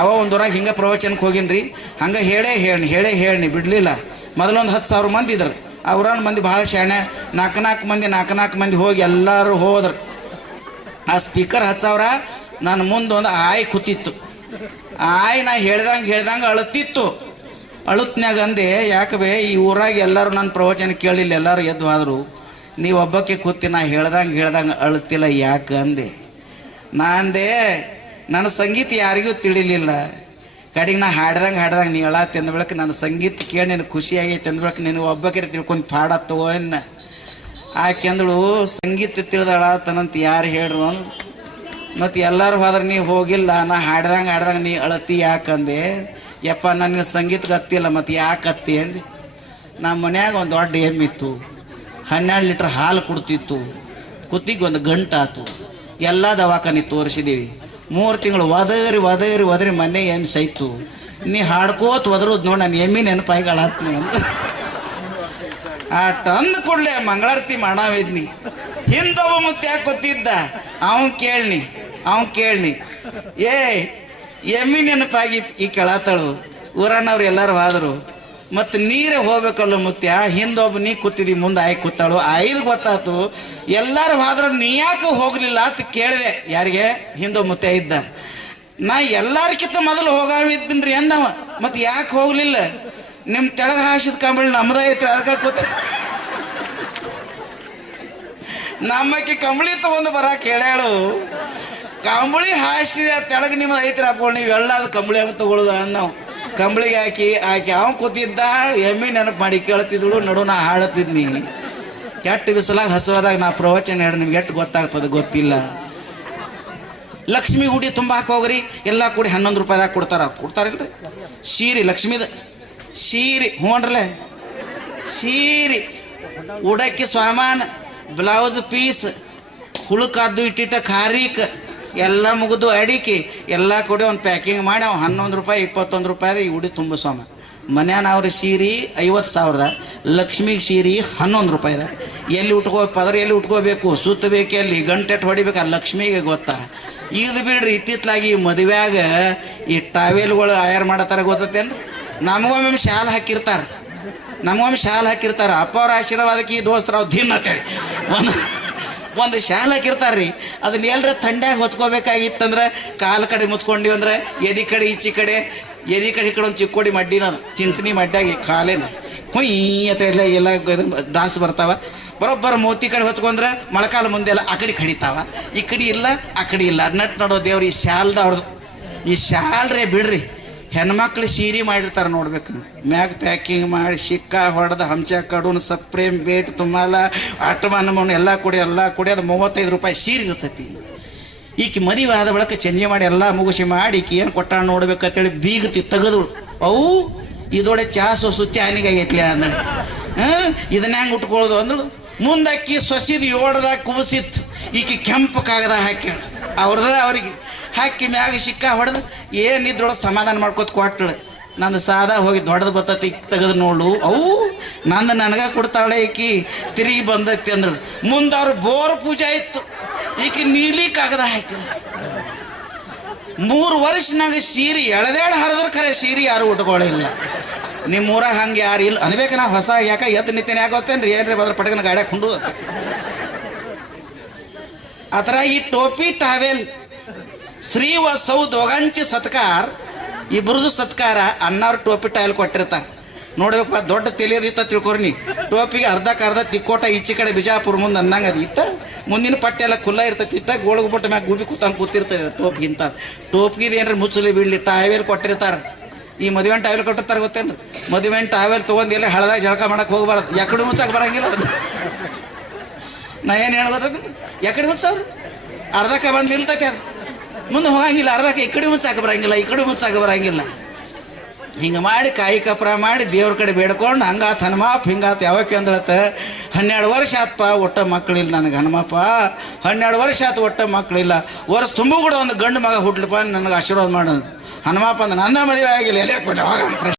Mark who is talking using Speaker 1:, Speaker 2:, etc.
Speaker 1: ಅವ ಒಂದೂರಾಗ ಹಿಂಗೆ ಪ್ರವಚನಕ್ಕೆ ಹೋಗಿನ್ರಿ. ಹಂಗೆ ಹೇಳೇ ಹೇಳಿ ಹೇಳೇ ಹೇಳಿ ಬಿಡಲಿಲ್ಲ. ಮೊದಲೊಂದು ಹತ್ತು ಸಾವಿರ ಮಂದಿ ಇದ್ರು. ಅವ್ರನ್ನ ಮಂದಿ ಭಾಳ ಶಾಣೆ. ನಾಲ್ಕು ನಾಲ್ಕು ಮಂದಿ ನಾಲ್ಕು ನಾಲ್ಕು ಮಂದಿ ಹೋಗಿ ಎಲ್ಲರೂ ಹೋದ್ರು. ಆ ಸ್ಪೀಕರ್ ಹತ್ತು ಸಾವಿರ ನನ್ನ ಮುಂದೆ ಒಂದು ಆಯ್ ಕೂತಿತ್ತು. ಆಯ್ ನಾ ಹೇಳ್ದಂಗೆ ಹೇಳ್ದಂಗೆ ಅಳತಿತ್ತು ಅಳುತ್ನಾಗ ಅಂದೆ ಯಾಕವೆ ಈ ಊರಾಗ ಎಲ್ಲರೂ ನನ್ನ ಪ್ರವಚನ ಕೇಳಿಲ್ಲ, ಎಲ್ಲರೂ ಎದ್ದು ಆದರು ನೀವು ಒಬ್ಬಕ್ಕೆ ಕೂತಿ ನಾ ಹೇಳ್ದಂಗೆ ಹೇಳ್ದಂಗೆ ಅಳುತ್ತಿಲ್ಲ, ಯಾಕೆ ಅಂದೆ. ನಾ ಅಂದೆ ನನ್ನ ಸಂಗೀತ ಯಾರಿಗೂ ತಿಳಿಲಿಲ್ಲ. ಕಡೆಗೆ ನಾ ಹಾಡ್ದಂಗೆ ಹಾಡ್ದಂಗೆ ನೀ ಹೇಳ ತಿಂದ ಬೆಳಕ ನನ್ನ ಸಂಗೀತ ಕೇಳಿ ನಿನಗೆ ಖುಷಿಯಾಗೈತೆ ಆಗೈತೆ ಅಂದ ಬೆಳಕ ನಿನಗೆ ಒಬ್ಬಕ್ಕೆ ತಿಳ್ಕೊಂಡು ಪಾಡತ್ತವೋ ಆಕೆ ಅಂದಳು ಸಂಗೀತ ತಿಳಿದಾಳಾತನಂತ ಯಾರು ಹೇಳ್ರು? ಅಂದ್ರು ಮತ್ತು ಎಲ್ಲರೂ ಹೋದ್ರೆ, ನೀ ಹೋಗಿಲ್ಲ, ನಾ ಹಾಡ್ದಂಗೆ ಹಾಡ್ದಂಗೆ ನೀ ಅಳತಿ ಯಾಕಂದೆ ಯಪ್ಪ, ನನಗೆ ಸಂಗೀತ ಗತ್ತಿಲ್ಲ, ಮತ್ತು ಯಾಕೆ ಅತ್ತಿ? ಅಂದೆ. ನಮ್ಮ ಮನ್ಯಾಗ ಒಂದು ದೊಡ್ಡ ಎಮ್ಮಿತ್ತು ಹನ್ನೆರಡು ಲೀಟ್ರ್ ಹಾಲು ಕೊಡ್ತಿತ್ತು. ಕುತ್ತಿಗೆ ಒಂದು ಗಂಟಾತು ಎಲ್ಲ ದವಾಖಾನೆ ತೋರಿಸಿದೀವಿ. ಮೂರು ತಿಂಗಳು ಒದರಿ ಒದರಿ ಒದರಿ ಮನೆ ಏನು ಸೈತು? ನೀ ಹಾಡ್ಕೋತ ಒದರೋದು ನೋಡಿ ನಾನು ಎಮ್ಮಿ ನೆನಪಾಗಿ ಅಳತ್ನಿ ಅಂದ್ರೆ ಆ ಟಂದ್ ಕೂಡ್ಲೆ ಮಂಗಳಾರತಿ ಮಾಡಾವಿದ್ನಿ. ಹಿಂದೊಬ್ಬ ಮುತ್ತೆ ಯಾಕೆ ಗೊತ್ತಿದ್ದ? ಅವನ್ ಕೇಳ್ನಿ ಅವನ್ ಕೇಳ್ನಿ. ಏ ಎಮ್ಮಿ ನೆನಪಾಗಿ ಈ ಕೆಳತಳು. ಊರಣ್ಣವ್ರು ಎಲ್ಲರೂ ಹೋದ್ರು ಮತ್ತು ನೀರೇ ಹೋಗ್ಬೇಕಲ್ಲ ಮುತ್ಯ ಹಿಂದೊಬ್ಬ ನೀ ಕೂತಿದ್ದಿ ಮುಂದೆ ಆಯ್ ಕೂತಾಳು. ಐದು ಗೊತ್ತಾತು ಎಲ್ಲರೂ ಹೋದ್ರೆ ನೀ ಯಾಕೆ ಹೋಗಲಿಲ್ಲ ಅಂತ ಕೇಳಿದೆ. ಯಾರಿಗೆ? ಹಿಂದೊಬ್ಬ ಮುತ್ಯ ಇದ್ದ. ನಾ ಎಲ್ಲಾರ್ಕಿಂತ ಮೊದಲು ಹೋಗಾವಿದ್ದೀನ್ರಿ ಅಂದವ ಮತ್ತು ಯಾಕೆ ಹೋಗಲಿಲ್ಲ? ನಿಮ್ಮ ತೆಳಗ ಹಾಸಿದ ಕಂಬಳಿ ನಮ್ದ ಐತ್ರಿ, ಅದಕ್ಕೆ ಕೂತ. ನಮ್ಮಕ್ಕೆ ಕಂಬಳಿ ತಗೊಂಡು ಬರಕ್ಕೆ ಹೇಳ್ಯಾಳು. ಕಂಬಳಿ ಹಾಸಿದ ತೆಳಗ ನಿಮ್ದು ಐತ್ರಿ ಅಪ್ಪ, ನೀವು ಎಲ್ಲಾದ ಕಂಬಳಿ ಹಂಗೆ ತಗೊಳುದ ನಾವು ಕಂಬಳಿಗೆ ಹಾಕಿ ಹಾಕಿ, ಅವ್ ಕೂತಿದ್ದ ಎಮ್ಮಿ ನೆನಪು ಮಾಡಿ ಕೇಳ್ತಿದ್ಳು, ನಡು ನಾ ಹಾಳತ್ತಿದ್ನಿ ಕೆಟ್ಟ ಬಿಸಿಲಾಗ ಹಸುವಾದಾಗ ನಾ ಪ್ರವಚನ ಹೇಳಿ ನಿಮ್ಗೆ ಎಷ್ಟು ಗೊತ್ತಾಗ್ತದೆ? ಗೊತ್ತಿಲ್ಲ. ಲಕ್ಷ್ಮಿ ಗುಡಿ ತುಂಬಾಕ್ ಹೋಗ್ರಿ, ಎಲ್ಲ ಕೂಡಿ ಹನ್ನೊಂದು ರೂಪಾಯಿದಾಗ ಕೊಡ್ತಾರ. ಕೊಡ್ತಾರಿಲ್ರಿ ಸೀರೆ, ಲಕ್ಷ್ಮೀದ, ಸೀರೆ ಹ್ಞೂನ್ರಲೆ ಸೀರೆ, ಉಡಕ್ಕೆ ಸಾಮಾನು ಬ್ಲೌಸ್ ಪೀಸ್, ಹುಳುಕಾದ್ದು ಇಟ್ಟಿಟ್ಟ ಖಾರೀಕ್ ಎಲ್ಲ ಮುಗಿದು ಅಡಿಕೆ, ಎಲ್ಲ ಕೊಡಿ ಒಂದು ಪ್ಯಾಕಿಂಗ್ ಮಾಡಿ ಅವ್ನು ಹನ್ನೊಂದು ರೂಪಾಯಿ, ಇಪ್ಪತ್ತೊಂದು ರೂಪಾಯಿ ಈ ಉಡಿ ತುಂಬ ಸ್ವಾಮ. ಮನ್ಯಾನ ಅವ್ರ ಸೀರೆ ಐವತ್ತು ಸಾವಿರದ, ಲಕ್ಷ್ಮಿಗೆ ಸೀರೆ ಹನ್ನೊಂದು ರೂಪಾಯಿದ. ಎಲ್ಲಿ ಉಟ್ಕೋ ಪದರ ಎಲ್ಲಿ ಉಟ್ಕೋಬೇಕು, ಸುತ್ತಬೇಕು ಎಲ್ಲಿ, ಗಂಟೆಟ್ ಹೊಡಿಬೇಕು, ಆ ಲಕ್ಷ್ಮಿಗೆ ಗೊತ್ತಾ? ಇದು ಬಿಡ್ರಿ, ಇತ್ತಿತ್ಲಾಗಿ ಈ ಮದುವೆಯಾಗ ಈ ಟಾವೆಲ್ಗಳು ಆಯರ್ ಮಾಡತ್ತಾರ ಗೊತ್ತೇನ್ರಿ ನಮಗೊಮ್ಮೆ ಶಾಲ್ ಹಾಕಿರ್ತಾರೆ. ನಮಗೊಮ್ಮೆ ಶಾಲ್ ಹಾಕಿರ್ತಾರೆ. ಅಪ್ಪ ಅವ್ರ ಆಶೀರ್ವಾದಕ್ಕೆ ಈ ದೋಸ್ತರ ದಿನ ಅಂತೇಳಿ. ಒಂದು ಒಂದು ಶಾಲ್ ಹಾಕಿರ್ತಾರ್ರಿ. ಅದನ್ನ ಎಲ್ರ ತಂಡ್ಯಾಗ ಹೊಚ್ಕೋಬೇಕಾಗಿತ್ತಂದ್ರೆ ಕಾಲು ಕಡೆ ಮುಚ್ಕೊಂಡಿವಿ ಅಂದ್ರೆ ಎದಿ ಕಡೆ, ಈಚಿ ಕಡೆ, ಎದಿ ಕಡೆ ಕಡೆ ಒಂದು ಚಿಕ್ಕೋಡಿ ಮಡ್ಡಿನ ಅದು ಚಿಂಚನಿ ಮಡ್ಡಾಗಿ ಕಾಲೇನ. ಕುಯ್ ಅಂತ ಎಲ್ಲ ಎಲ್ಲ ಡಾಸ್ ಬರ್ತಾವ. ಬರೋಬ್ಬರ ಮೋತಿ ಕಡೆ ಹೊಚ್ಕೊಂಡ್ರೆ ಮೊಳಕಾಲ ಮುಂದೆ ಎಲ್ಲ ಆ ಕಡೆ ಕಡಿತಾವ. ಈ ಕಡೆ ಇಲ್ಲ, ಆ ಕಡೆ ಇಲ್ಲ. ನಟ್ ನಡೋ ದೇವ್ರಿ ಈ ಶಾಲ್ದ ಅವ್ರದ್ದು ಈ ಶಾಲ್ರೇ ಬಿಡ್ರಿ. ಹೆಣ್ಮಕ್ಳು ಸೀರೆ ಮಾಡಿರ್ತಾರೆ ನೋಡ್ಬೇಕು ಮ್ಯಾಗ ಪ್ಯಾಕಿಂಗ್ ಮಾಡಿ ಶಿಕ್ಕ ಹೊಡೆದು, ಹಂಚ, ಕಡೂನು, ಸಪ್ರೇಮ್, ಬೇಟ್ ತುಂಬಾಲ ಆಟಮಾನ ಮೌನ, ಎಲ್ಲ ಕೊಡಿ ಎಲ್ಲ ಕೊಡಿ, ಅದು ಮೂವತ್ತೈದು ರೂಪಾಯಿ ಸೀರೆ ಇರ್ತೈತಿ. ಈಕೆ ಮದುವೆ ಆದ ಬಳಿಕ ಚಂಜೆ ಮಾಡಿ ಎಲ್ಲ ಮುಗಿಸಿ ಮಾಡಿ, ಈಕೆ ಏನು ಕೊಟ್ಟ ನೋಡ್ಬೇಕಂತೇಳಿ ಬೀಗತಿ ತೆಗೆದಳು ಅವು ಇದೊಳೆ ಚಹಾ ಸೊಸು ಚಾನಿಗೆ ಆಗೈತಿ ಅಂದಳು. ಹಾಂ, ಇದನ್ನ ಹೆಂಗೆ ಉಟ್ಕೊಳ್ಳೋದು ಅಂದಳು? ಮುಂದಕ್ಕಿ ಸೊಸಿದು ಏಳ್ದಾಗ ಕುಬಸಿತ್ತು ಈಕೆ ಕೆಂಪು ಕಾಗದ ಹಾಕ್ಯಾಳ. ಅವ್ರದ ಅವ್ರಿಗೆ ಹಾಕಿ ಮ್ಯಾಗ ಶಿಕ್ಕ ಹೊಡೆದು ಏನಿದ್ರೊಳಗೆ ಸಮಾಧಾನ ಮಾಡ್ಕೊತ ಕೊಟ್ಟಳು. ನಂದು ಸಾದಾ ಹೋಗಿ ದೊಡ್ಡದು ಬರ್ತೈತಿ ತೆಗೆದು ನೋಡು. ಅವು ನಂದು ನನಗ ಕೊಡ್ತಾಳೆ ಈಕಿ, ತಿರುಗಿ ಬಂದೈತಿ ಅಂದಳು. ಮುಂದೆ ಬೋರ್ ಪೂಜೆ ಇತ್ತು. ಈಕಿ ನೀಲಿ ಕಾಗದ ಹಾಕಿದ ಮೂರು ವರ್ಷನಾಗ ಸೀರೆ ಎಳೆದೇಳು ಹರಿದ್ರೆ ಖರೆ ಸೀರೆ ಯಾರು ಉಟ್ಕೊಳ್ಳಿಲ್ಲ ನಿಮ್ಮ ಊರಾಗ ಹಂಗೆ ಯಾರು ಇಲ್ಲ. ಅನ್ಬೇಕು ನಾ ಹೊಸ ಯಾಕ ಎದ್ದು ನಿತ್ತೇನೆ ಯಾಕೆ ಗೊತ್ತೇನ್ರಿ? ಏನ್ರಿ ಬದ್ರ ಪಟಕನ ಗಾಡ್ಯಾಗ ಕುಂಡು ಅದರ ಈ ಟೋಪಿ, ಟಾವೆಲ್, ಶ್ರೀವತ್ಸವ ದೊಗಂಚಿ ಸತ್ಕಾರ ಇಬ್ಬರದು ಸತ್ಕಾರ ಅನ್ನವ್ರ ಟೋಪಿ, ಟಾವೆಲ್ ಕೊಟ್ಟಿರ್ತಾರೆ. ನೋಡ್ಬೇಕಪ್ಪ, ದೊಡ್ಡ ತಿಳಿಯೋದಿತ್ತ ತಿಳ್ಕೊರಿ ಟೋಪಿಗೆ ಅರ್ಧಕ್ಕೆ ಅರ್ಧ ತಿಕ್ಕೋಟ ಈಚೆ ಕಡೆ ಬಿಜಾಪುರ ಮುಂದೆ ಅಂದಂಗೆ ಅದು ಇಟ್ಟ ಮುಂದಿನ ಪಟ್ಟೆ ಎಲ್ಲ ಖುಲ್ಲ ಇರ್ತೈತಿ. ಇಟ್ಟ ಗೋಳಗ್ ಬಿಟ್ಟ ಮ್ಯಾಗ ಗೂಬಿ ಕೂತಂಗೆ ಕೂತಿರ್ತದೆ ಟೋಪ್ಗಿಂತ. ಟೋಪ್ಗಿದು ಏನ್ರಿ ಮುಚ್ಚಲಿ ಬಿಡ್ಲಿ ಟಾವೆಲ್ ಕೊಟ್ಟಿರ್ತಾರೆ. ಈ ಮದುವೆ ಟಾವೆಲ್ ಕೊಟ್ಟಿರ್ತಾರೆ ಗೊತ್ತೇನ್ರಿ? ಮದುವೆ ಟಾವೆಲ್ ತೊಗೊಂಡು ಎಲ್ಲ ಹಳದಾಗ ಜಳಕ ಮಾಡಕ್ಕೆ ಹೋಗ್ಬಾರ್ದು. ಯಾಕಡೆ ಮುಚ್ಚಕ್ಕೆ ಬರಂಗಿಲ್ಲ ನಾ ಏನು ಹೇಳ್ಬಾರ್ದು ಯಾಕಡೆ ಮುಚ್ಚವ್ರು ಅರ್ಧಕ್ಕೆ ಬಂದು ನಿಲ್ತೈತೆ ಅದು. ಮುಂದೆ ಹೋಗಂಗಿಲ್ಲ, ಅರ್ಧಕ್ಕೆ ಈ ಕಡೆ ಮುಚ್ಚಾಕ ಬರಂಗಿಲ್ಲ, ಈ ಕಡೆ ಮುಚ್ಚಾಕ ಬರಂಗಿಲ್ಲ. ಹಿಂಗೆ ಮಾಡಿ ಕಾಯಿ ಕಪ್ರ ಮಾಡಿ ದೇವ್ರ ಕಡೆ ಬೇಡ್ಕೊಂಡು ಹಂಗಾತ್ ಹನುಮಾಪ್ ಹಿಂಗಾತ್ ಯಾವಕ್ಕೆ ಅಂದ್ರತ್ತ? ಹನ್ನೆರಡು ವರ್ಷ ಆತ್ಪ, ಒಟ್ಟ ಮಕ್ಕಳಿಲ್ಲ ನನಗೆ ಹನುಮಪ್ಪ. ಹನ್ನೆರಡು ವರ್ಷ ಆತು ಒಟ್ಟ ಮಕ್ಕಳಿಲ್ಲ ವರ್ಷ ತುಂಬ ಕೂಡ ಒಂದು ಗಂಡು ಮಗ ಹುಟ್ಲಪ್ಪ, ನನಗೆ ಆಶೀರ್ವಾದ ಮಾಡೋದು ಹನುಮಪ್ಪ ಅಂದ್ರೆ ನನ್ನ ಮದುವೆ ಆಗಿಲ್ಲ ಎಲ್ಲಿ ಪ್ರಶ್ನೆ.